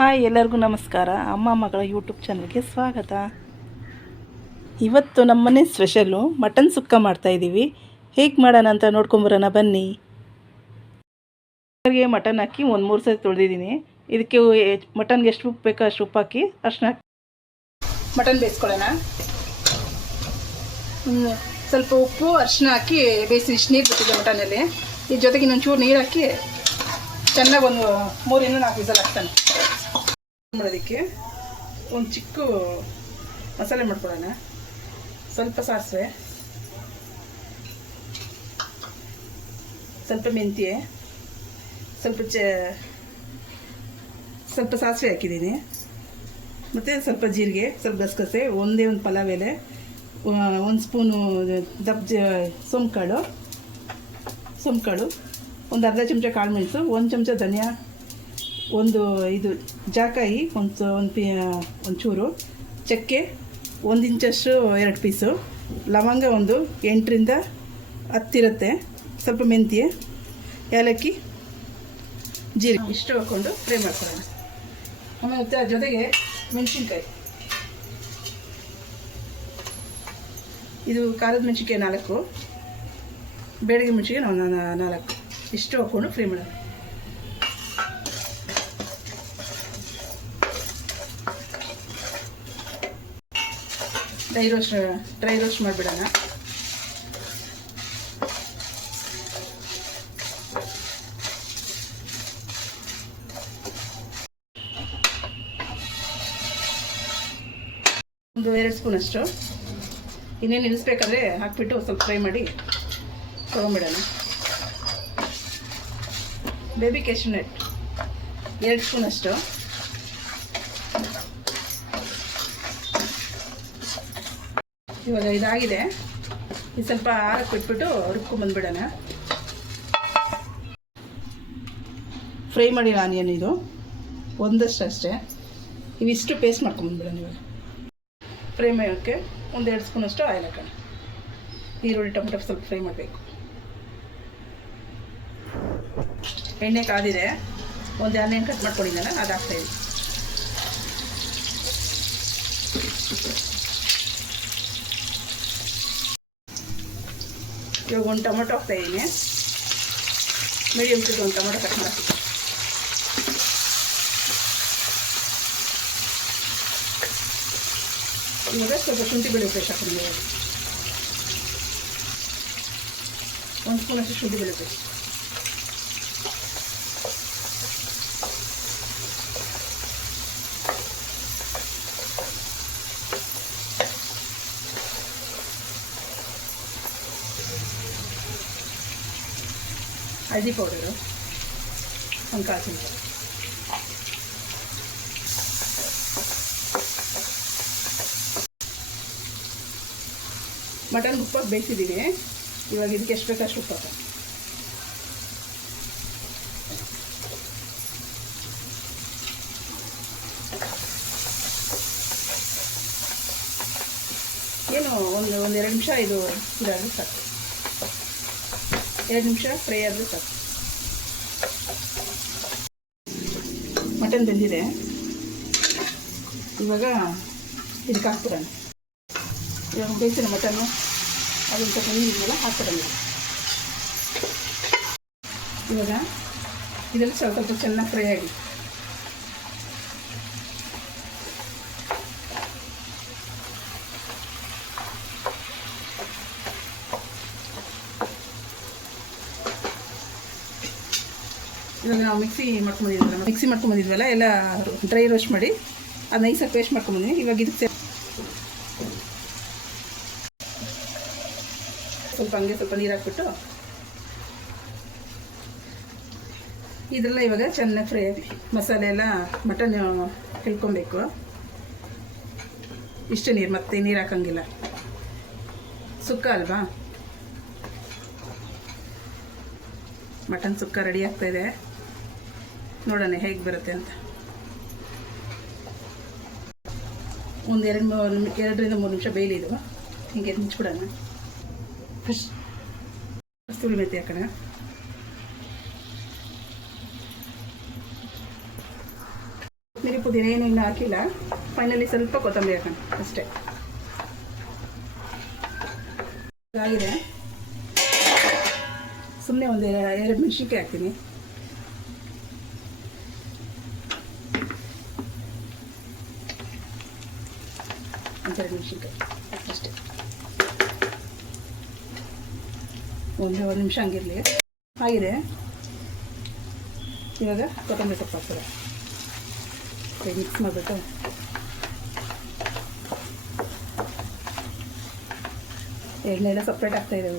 Hi, ಎಲ್ಲರಿಗೂ ನಮಸ್ಕಾರ. ಅಮ್ಮ ಮಗಳ ಯೂಟ್ಯೂಬ್ ಚಾನಲ್ಗೆ ಸ್ವಾಗತ. ಇವತ್ತು ನಮ್ಮನೆ ಸ್ಪೆಷಲ್ಲು ಮಟನ್ ಸುಕ್ಕ ಮಾಡ್ತಾಯಿದ್ದೀವಿ. ಹೇಗೆ ಮಾಡೋಣ ಅಂತ ನೋಡ್ಕೊಂಬರೋಣ ಬನ್ನಿ. ಮಟನ್ ಹಾಕಿ ಒಂದು 3 ಸತಿ ತೊಳೆದಿದ್ದೀನಿ. ಇದಕ್ಕೆ ಮಟನ್ಗೆ ಎಷ್ಟು ಉಪ್ಪು ಬೇಕೋ ಅಷ್ಟು ಉಪ್ಪು ಹಾಕಿ ಅಷ್ಟನ್ನ ಹಾಕಿ ಮಟನ್ ಬೇಯಿಸ್ಕೊಳ್ಳೋಣ. ಸ್ವಲ್ಪ ಉಪ್ಪು ಅರಿಶಿನ ಹಾಕಿ ಬೇಯಿಸಿ ಇಷ್ಟು ನೀರು ಬಿಟ್ಟಿದೆ ಮಟನಲ್ಲಿ. ಇದ್ರ ಜೊತೆಗೆ ಇನ್ನೊಂಚೂರು ನೀರು ಹಾಕಿ ಚೆನ್ನಾಗಿ ಒಂದು 3-4 ವಿಸಲ್ ಹಾಕ್ತಾನೆ. ಮಾಡೋದಕ್ಕೆ ಒಂದು ಚಿಕ್ಕ ಮಸಾಲೆ ಮಾಡ್ಕೊಳ್ಳೋಣ. ಸ್ವಲ್ಪ ಸಾಸಿವೆ, ಸ್ವಲ್ಪ ಮೆಂತ್ಯ, ಸ್ವಲ್ಪ ಸಾಸಿವೆ ಹಾಕಿದ್ದೀನಿ, ಮತ್ತು ಸ್ವಲ್ಪ ಜೀರಿಗೆ, ಸ್ವಲ್ಪ ಗಸಗಸೆ, ಒಂದೇ ಒಂದು ಪಲಾವ್ ಎಲೆ, 1 ಸ್ಪೂನು ಸೋಂಕಾಳು, ಒಂದು ಅರ್ಧ ಚಮಚ ಕಾಳು ಮೆಣಸು, 1 ಚಮಚ ಧನಿಯಾ, ಒಂದು ಜಾಕಾಯಿ, ಒಂಚೂರು ಚಕ್ಕೆ, 1 ಇಂಚಷ್ಟು 2 ಪೀಸು ಲವಂಗ, 8ರಿಂದ 10 ಇರುತ್ತೆ, ಸ್ವಲ್ಪ ಮೆಂತ್ಯ, ಏಲಕ್ಕಿ, ಜೀರಿಗೆ ಇಷ್ಟು ಹಾಕ್ಕೊಂಡು ಫ್ರೈ ಮಾಡ್ಕೊಳ್ಳೋಣ. ಆಮೇಲೆ ಜೊತೆಗೆ ಮೆಣಸಿನ್ಕಾಯಿ, ಇದು ಖಾರದ ಮೆಣಸಿನ್ಕಾಯಿ 4, ಬೇಡಿಗೆ ಮೆಣಸಿನ್ಕಾಯಿ 4, ಇಷ್ಟು ಹಾಕ್ಕೊಂಡು ಫ್ರೈ ಮಾಡೋಣ. ಡ್ರೈ ರೋಸ್ಟ್ ಮಾಡಿಬಿಡೋಣ. ಒಂದು 2 ಸ್ಪೂನ್ ಅಷ್ಟು ಇನ್ನೇನು ನಿಲ್ಲಿಸ್ಬೇಕಾದ್ರೆ ಹಾಕ್ಬಿಟ್ಟು ಸ್ವಲ್ಪ ಫ್ರೈ ಮಾಡಿ ತೊಗೊಂಬಿಡೋಣ. ಬೇಬಿ ಕ್ಯಾಶ್ಯೂನಟ್ 2 ಸ್ಪೂನ್ ಅಷ್ಟು, ಇವಾಗ ಇದಾಗಿದೆ. ಇದು ಸ್ವಲ್ಪ ಆರಕ್ಕೆ ಬಿಟ್ಬಿಟ್ಟು ರುಬ್ಕೊಂಡ್ಬಂದ್ಬಿಡೋಣ. ಫ್ರೈ ಮಾಡಿ ಆನಿಯನ್ ಇದು ಒಂದಷ್ಟು ಅಷ್ಟೇ, ಇವಿಷ್ಟು ಪೇಸ್ಟ್ ಮಾಡ್ಕೊಂಡ್ಬಂದ್ಬಿಡೋಣ. ಇವಾಗ ಫ್ರೈ ಮಾಡೋಕ್ಕೆ 1-2 ಸ್ಪೂನ್ ಅಷ್ಟು ಆಯಿಲ್ ಹಾಕೋಣ. ಈರುಳ್ಳಿ ಟೊಮೆಟೊ ಸ್ವಲ್ಪ ಫ್ರೈ ಮಾಡಬೇಕು. ಎಣ್ಣೆ ಕಾದಿದೆ, ಒಂದು ಆನಿಯನ್ ಕಟ್ ಮಾಡ್ಕೊಂಡಿದ್ದಾನೆ, ಅದು ಹಾಕ್ತಾಯಿದ್ದೀನಿ. ಇವಾಗ ಒಂದು ಟೊಮೆಟೊ ಹಾಕ್ತಾಯಿದ್ದೀನಿ, ಮೀಡಿಯಮ್ ಸೈಜ್ ಒಂದು ಟೊಮೆಟೊ ಕಟ್ ಮಾಡಿ. ಇವಾಗ ಸ್ವಲ್ಪ ಶುಂಠಿ ಬೆಳ್ಳುಳ್ಳಿ ಪೇಸ್ಟ್ ಹಾಕ್ತೀನಿ. 1 ಸ್ಪೂನ್ ಅಷ್ಟು ಶುಂಠಿ ಬೆಳ್ಳುಳ್ಳಿ ಪೇಸ್ಟ್, ಹಳದಿ ಪೌಡರು 1 ಕಾಲು ಚಮಚ, ಮಟನ್ ಉಪ್ಪಾಗಿ ಬೇಯಿಸಿದ್ದೀವಿ. ಇವಾಗ ಇದಕ್ಕೆ ಎಷ್ಟು ಬೇಕಷ್ಟು ಉಪ್ಪು ಹಾಕೋಣ. ಏನು ಒಂದು 2 ನಿಮಿಷ ಇದಾದರೆ ಸಾಕು. 2 ನಿಮಿಷ ಫ್ರೈ ಆದರೆ ಸಾಕು. ಮಟನ್ ಬೆಂದಿದೆ, ಇವಾಗ ಇದಕ್ಕೆ ಹಾಕ್ಬಿಡೋಣ. ಇವಾಗ ಬೇಯಿಸಿದ ಮಟನ್ನು ಅದನ್ನು ಸ್ವಲ್ಪ ನೀರಿದ್ಮೇಲೆ ಹಾಕ್ಬಿಡೋಣ. ಇವಾಗ ಇದೆಲ್ಲ ಸ್ವಲ್ಪ ಚೆನ್ನಾಗಿ ಫ್ರೈ ಆಗಿ ಇವಾಗ ನಾವು ಮಿಕ್ಸಿ ಮಾಡ್ಕೊಂಬಂದಿದ್ವಲ್ಲ ಎಲ್ಲ ಡ್ರೈ ರೋಸ್ಟ್ ಮಾಡಿ ಅದು ನೈಸಾಗಿ ಪೇಸ್ಟ್ ಮಾಡ್ಕೊಂಬಂದಿನಿ. ಇವಾಗ ಇದಕ್ಕೆ ಸ್ವಲ್ಪ ನೀರು ಹಾಕ್ಬಿಟ್ಟು ಇದೆಲ್ಲ ಇವಾಗ ಚೆನ್ನಾಗಿ ಫ್ರೈ ಆಗಿ ಮಸಾಲೆ ಎಲ್ಲ ಮಟನ್ ಹಿಡ್ಕೊಬೇಕು. ಇಷ್ಟು ನೀರು, ಮತ್ತೆ ನೀರು ಹಾಕೋಂಗಿಲ್ಲ, ಸುಕ್ಕ ಅಲ್ವಾ. ಮಟನ್ ಸುಕ್ಕ ರೆಡಿ ಆಗ್ತಾಯಿದೆ, ನೋಡೋಣ ಹೇಗೆ ಬರುತ್ತೆ ಅಂತ. 2-3 ನಿಮಿಷ ಬೇಯಲಿ. ಇದು ಹೀಗೆ ಮುಚ್ಚಿಬಿಡೋಣ. ಕಸ್ತೂರಿ ಮೆಂತ್ಯ ಹಾಕೋಣ. ಕೊತ್ತಂಬರಿ ಪುದೀನ ಏನು ಇನ್ನೂ ಹಾಕಿಲ್ಲ. ಫೈನಲಿ ಸ್ವಲ್ಪ ಕೊತ್ತಂಬರಿ ಹಾಕೋಣ ಅಷ್ಟೇ. ಆಗಿದೆ. ಸುಮ್ಮನೆ ಒಂದು 2 ಮೆಣಸಿನ್ಕಾಯಿ ಹಾಕ್ತೀನಿ. ಒಂದೆರಡು ಮೆಣಸಿನ್ಕಾಯಿ ಅಷ್ಟೇ. ಒಂದು ನಿಮಿಷ ಹಂಗಿರಲಿ. ಆಗಿದೆ. ಇವಾಗ ಕೊತ್ತಂಬರಿ ಸೊಪ್ಪು ಹಾಕ್ತಾರೆ. ಮಿಕ್ಸ್ ಮಾಡಿಬಿಟ್ಟು ಎಣ್ಣೆ ಎಲ್ಲ ಸಪ್ರೇಟ್ ಆಗ್ತಾಯಿದೆ.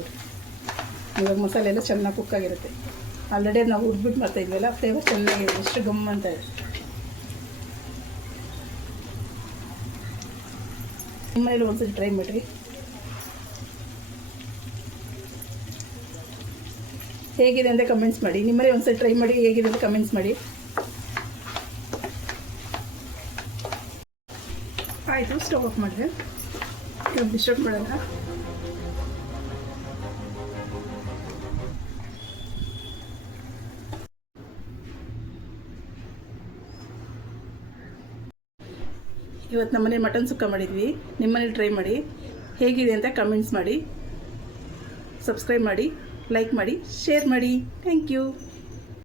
ಇವಾಗ ಮಸಾಲೆ ಎಲ್ಲ ಚೆನ್ನಾಗಿ ಕುಕ್ ಆಗಿರುತ್ತೆ. ಆಲ್ರೆಡಿ ನಾವು ಹುಡ್ಬಿಟ್ಟು ಮಾಡ್ತಾಯಿದ್ವಲ್ಲ, ಫ್ಲೇವರ್ ಚೆನ್ನಾಗಿದೆ. ಎಷ್ಟು ಗಮ್ ಅಂತ ಇದೆ. ನಿಮ್ಮ ಮನೇಲಿ ಒಂದ್ಸತಿ ಟ್ರೈ ಮಾಡಿರಿ. ಹೇಗಿದೆ ಅಂತ ಕಮೆಂಟ್ಸ್ ಮಾಡಿ. ನಿಮ್ಮಲ್ಲಿ ಒಂದ್ಸತಿ ಟ್ರೈ ಮಾಡಿ, ಹೇಗಿದೆ ಅಂತ ಕಮೆಂಟ್ಸ್ ಮಾಡಿ. ಆಯಿತು, ಸ್ಟವ್ ಆಫ್ ಮಾಡಿದೆ. ಇವಾಗ ಡಿಸ್ಟರ್ಬ್ ಮಾಡೋಣ. ಇವತ್ತು ನಮ್ಮನೆ ಮಟನ್ ಸುಕ್ಕ ಮಾಡಿದ್ವಿ. ನಿಮ್ಮನೇಲಿ ಟ್ರೈ ಮಾಡಿ, ಹೇಗಿದೆ ಅಂತ ಕಮೆಂಟ್ಸ್ ಮಾಡಿ, ಸಬ್ಸ್ಕ್ರೈಬ್ ಮಾಡಿ, ಲೈಕ್ ಮಾಡಿ, ಶೇರ್ ಮಾಡಿ. Thank you.